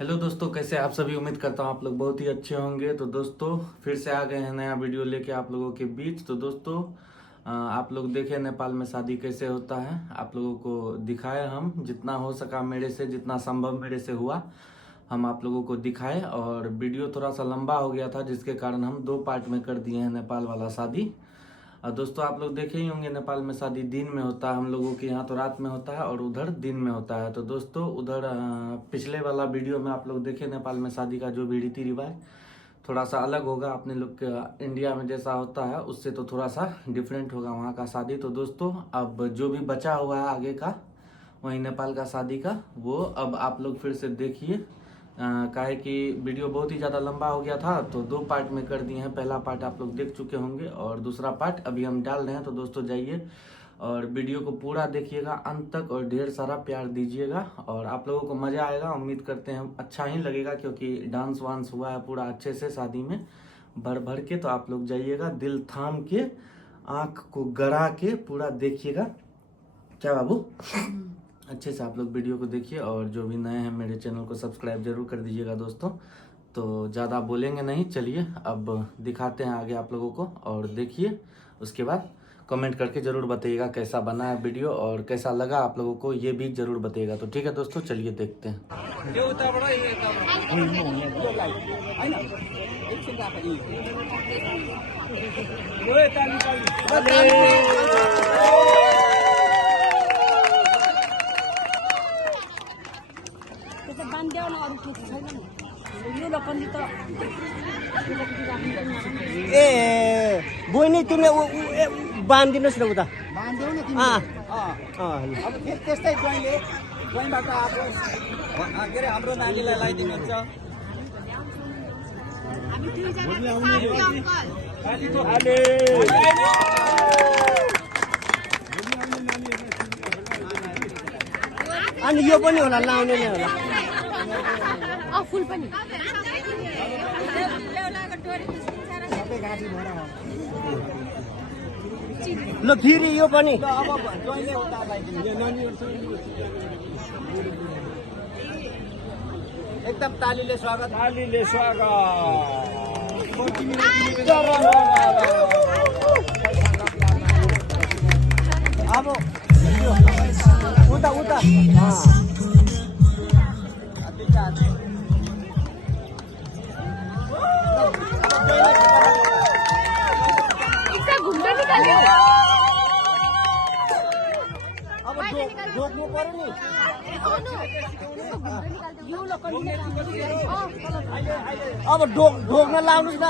Hello दोस्तों, कैसे आप सभी। उम्मीद करता हूँ आप लोग बहुत ही अच्छे होंगे। तो दोस्तों फिर से आ गए हैं नया वीडियो लेके आप लोगों के बीच। तो दोस्तों आप लोग देखे नेपाल में शादी कैसे होता है, आप लोगों को दिखाए। हम जितना हो सका मेरे से, जितना संभव मेरे से हुआ, हम आप लोगों को दिखाए। और वीडियो थोड़ा सा लंबा हो गया था, जिसके कारण हम 2 पार्ट में कर दिए हैं नेपाल वाला शादी। और दोस्तों आप लोग देखे ही होंगे, नेपाल में शादी दिन में होता है, हम लोगों के यहाँ तो रात में होता है और उधर दिन में होता है। तो दोस्तों उधर पिछले वाला वीडियो में आप लोग देखे, नेपाल में शादी का जो भी रीति रिवाज थोड़ा सा अलग होगा अपने लोग के इंडिया में जैसा होता है, उससे तो थोड़ा सा डिफरेंट होगा वहाँ का शादी। तो दोस्तों अब जो भी बचा हुआ है आगे का, वही नेपाल का शादी का, वो अब आप लोग फिर से देखिए। काहे कि वीडियो बहुत ही ज़्यादा लंबा हो गया था, तो 2 पार्ट में कर दिए हैं। पहला पार्ट आप लोग देख चुके होंगे और दूसरा पार्ट अभी हम डाल रहे हैं। तो दोस्तों जाइए और वीडियो को पूरा देखिएगा अंत तक और ढेर सारा प्यार दीजिएगा और आप लोगों को मज़ा आएगा। उम्मीद करते हैं अच्छा ही लगेगा, क्योंकि डांस वांस हुआ है पूरा अच्छे से शादी में भर भर के। तो आप लोग जाइएगा दिल थाम के, आँख को गड़ा के पूरा देखिएगा। क्या बाबू, अच्छे से आप लोग वीडियो को देखिए। और जो भी नए हैं मेरे चैनल को सब्सक्राइब जरूर कर दीजिएगा दोस्तों। तो ज़्यादा बोलेंगे नहीं, चलिए अब दिखाते हैं आगे आप लोगों को। और देखिए, उसके बाद कमेंट करके ज़रूर बताइएगा कैसा बना है वीडियो और कैसा लगा आप लोगों को, ये भी ज़रूर बताइएगा। तो ठीक है दोस्तों, चलिए देखते हैं। ए बहिनी तिमीले बाँधिदिनुहोस् न उता बाँधिदेऊ न तिमीले। अब त्यस्तै ज्वाइँबाट अब के अरे हाम्रो नानीलाई लगाइदिनुहुन्छ। अनि यो पनि होला, लाउने नै होला। फुल पनि सबै गाँठी भएर ल फेरि यो पनि ल अब ज्वाइँले उता लगाइदिनु। एकदम तालीले स्वागत। तालीले स्वागत। अब उता उता घुम्न निकाल्यो। अब ढोक्नु पर्यो नि। अब ढोक्न लाउनुहोस् न।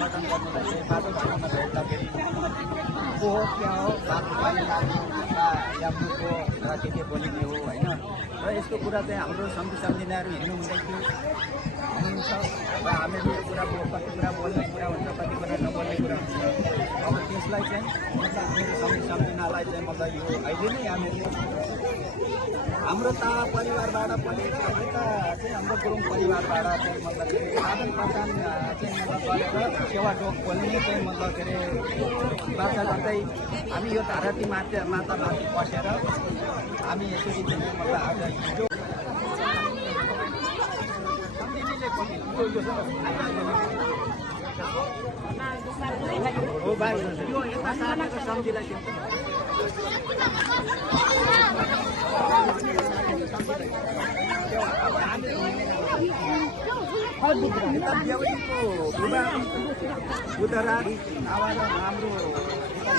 उद्घाटन गर्नुलाई चाहिँ बाटो बाटोमा भेट्दाखेरि को हो क्या हो बाटो पानी लाग्नु या मुखको र के बोलिने हो होइन र यस्तो कुरा चाहिँ हाम्रो सम्झिनाहरू हिँड्नु हुँदैन थियो हुनुहुन्छ र हामीहरू यो कुरा कति कुरा बोल्ने कुरा हुन्छ कति कुरा नबोल्ने कुरा हुन्छ अब त्यसलाई चाहिँ हामीहरू सम्झिनालाई चाहिँ मतलब यो अहिले नै हामीहरू हाम्रो तारा परिवारबाट पनि यता चाहिँ हाम्रो गुरुङ परिवारबाट चाहिँ मतलब आदान प्रदान चाहिँ मतलब गरेर सेवा टोक बोल्ने चाहिँ मतलब के अरे बाचा गर्दै हामी यो धरती मातामाथि बसेर हामी यसरी चाहिँ मतलब आज हिजो यो यता सार्नेको सम्झिलाई उदरा आवाज हाम्रो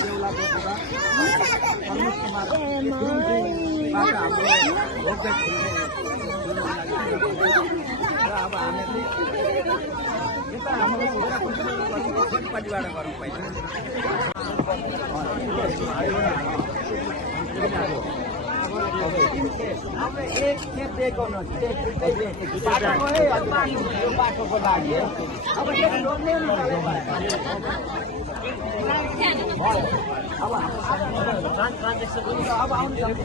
देउलाको बुबा सन्तोष कुमार गुरुङजीबाट हाम्रो भोग्दै र अब हामीले यता हाम्रो खेतपातीबाट गरौँ पहिला हाम्रो एक खेत दिएको बाटोको लागि अब रोक्ने अब आउनु यस्तो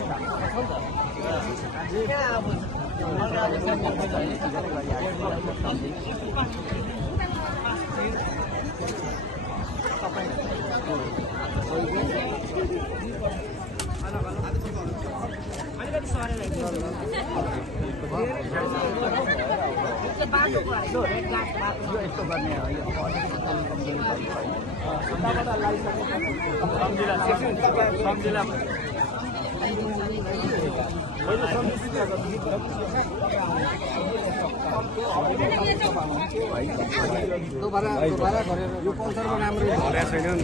गर्ने दोबारा गरेर यो कल्चरमा राम्रो छैन नि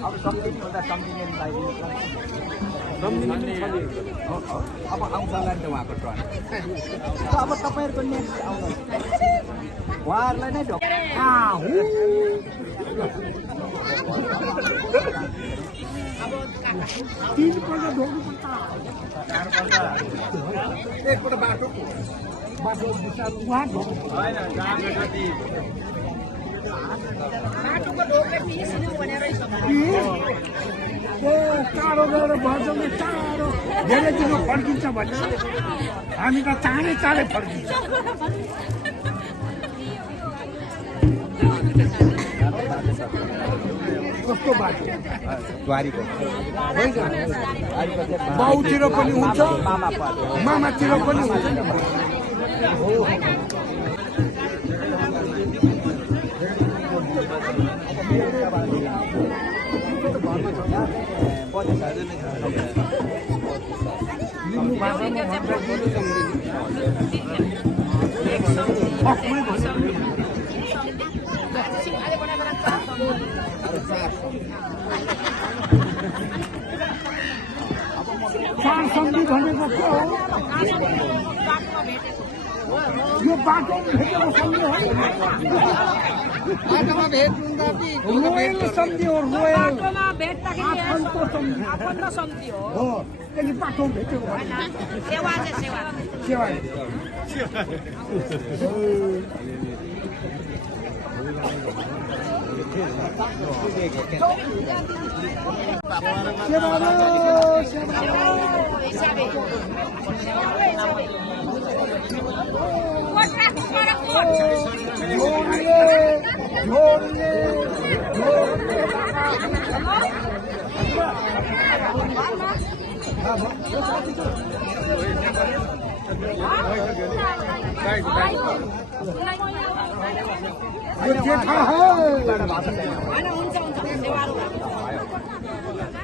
अब सम्झिने हुँदा सम्झिने अब आउँछ होला नि त उहाँको टर्न अब तपाईँहरूको नेक्स्ट आउनु उहाँहरूलाई नै एकपल्ट बाटो टाढो गएर भर्छौँ टाढो धेरै दिन फर्किन्छ भने हामी त चाँडै फर्किन्छ कस्तो बाटो बाउतिर पनि हुन्छ मामातिर पनि हुन्छ चार सन्धि भनेको के हो यो बाटो भेटेको सन्धि हो बाटोमा भेट्नु रोयल सन्धि हो रोयल आफन्त सन्धि हो त्यसले बाटो भेटेको सेवा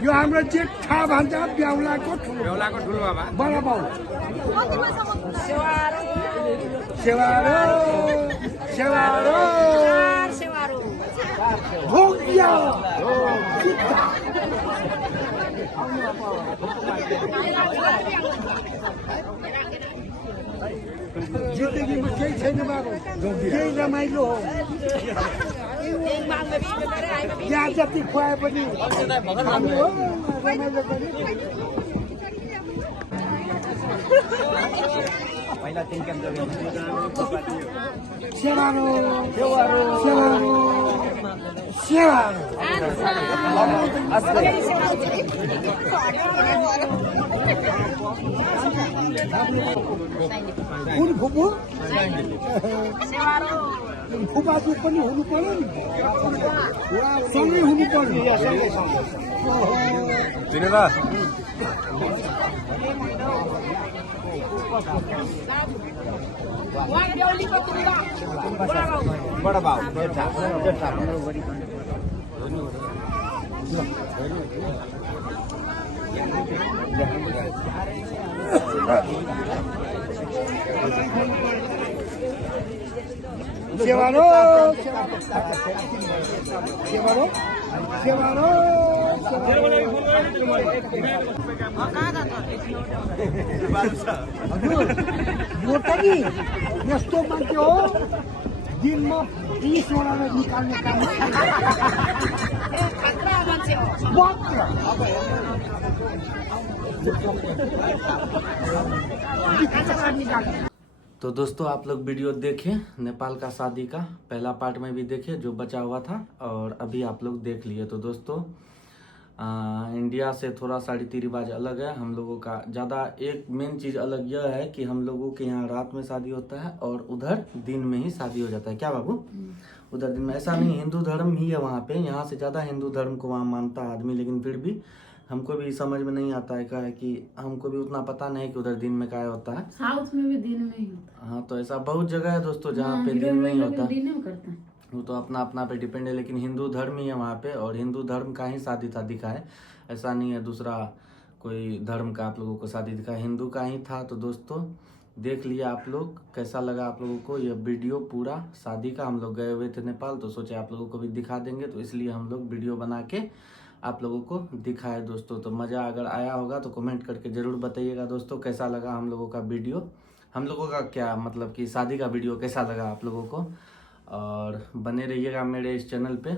यो हाम्रो जेठा भन्छ ब्याउलाको ठुलो बाबा बडा बाउ सेवारो भोग्या जिन्दगीमा केही छैन बाबु, केही रमाइलो हो। यहाँ जति खुवाए पनि हामी हो रमाइलो गरी। पहिला तिन काम सेवारो सेवारो सेवारो सेवारो कुन फुपू फुपाजु पनि हुनु पर्यो नि, सँगै हुनु पर्यो। बडा भाउ सेवारो सेवारो सेवारो हजुर यो त नि यस्तो मान्छे हो दिनमा 20 वटा निकाल्ने काम तो दोस्तों आप लोग वीडियो देखे नेपाल का शादी का पहला पार्ट में भी देखे जो बचा हुआ था, और अभी आप लोग देख लिए। तो दोस्तों इंडिया से थोड़ा सा रीति रिवाज अलग है हम लोगों का। ज़्यादा एक मेन चीज़ अलग यह है कि हम लोगों के यहाँ रात में शादी होता है और उधर दिन में ही शादी हो जाता है। क्या बाबू? उधर दिन में ऐसा नहीं, हिंदू धर्म ही है वहाँ पे। यहाँ से ज़्यादा हिंदू धर्म को वहाँ मानता है आदमी, लेकिन फिर भी हमको भी समझ में नहीं आता है क्या है कि हमको भी उतना पता नहीं कि उधर दिन में क्या होता है। साउथ में भी दिन में ही होता है। हाँ, तो ऐसा बहुत जगह है दोस्तों जहाँ पे दिन में ही होता है। दिन में करते हैं, वो तो अपना अपना पे डिपेंड है, लेकिन हिंदू धर्म ही है वहाँ पे, और हिंदू धर्म का ही शादी था दिखाए। ऐसा नहीं है दूसरा कोई धर्म का आप लोगों को शादी दिखाए, हिंदू का ही था। तो दोस्तों देख लिया आप लोग, कैसा लगा आप लोगों को यह वीडियो पूरा शादी का। हम लोग गए हुए थे नेपाल, तो सोचे आप लोगों को भी दिखा देंगे, तो इसलिए हम लोग वीडियो बना के आप लोगों को दिखाए दोस्तों। तो मज़ा अगर आया होगा तो कमेंट करके ज़रूर बताइएगा दोस्तों कैसा लगा हम लोगों का वीडियो, हम लोगों का क्या मतलब कि शादी का वीडियो कैसा लगा आप लोगों को। और बने रहिएगा मेरे इस चैनल पे,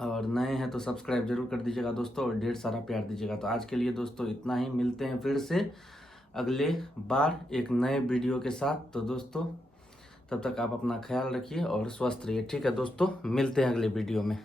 और नए हैं तो सब्सक्राइब जरूर कर दीजिएगा दोस्तों, और ढेर सारा प्यार दीजिएगा। तो आज के लिए दोस्तों इतना ही, मिलते हैं फिर से अगले बार एक नए वीडियो के साथ। तो दोस्तों तब तक आप अपना ख्याल रखिए और स्वस्थ रहिए। ठीक है दोस्तों, मिलते हैं अगले वीडियो में।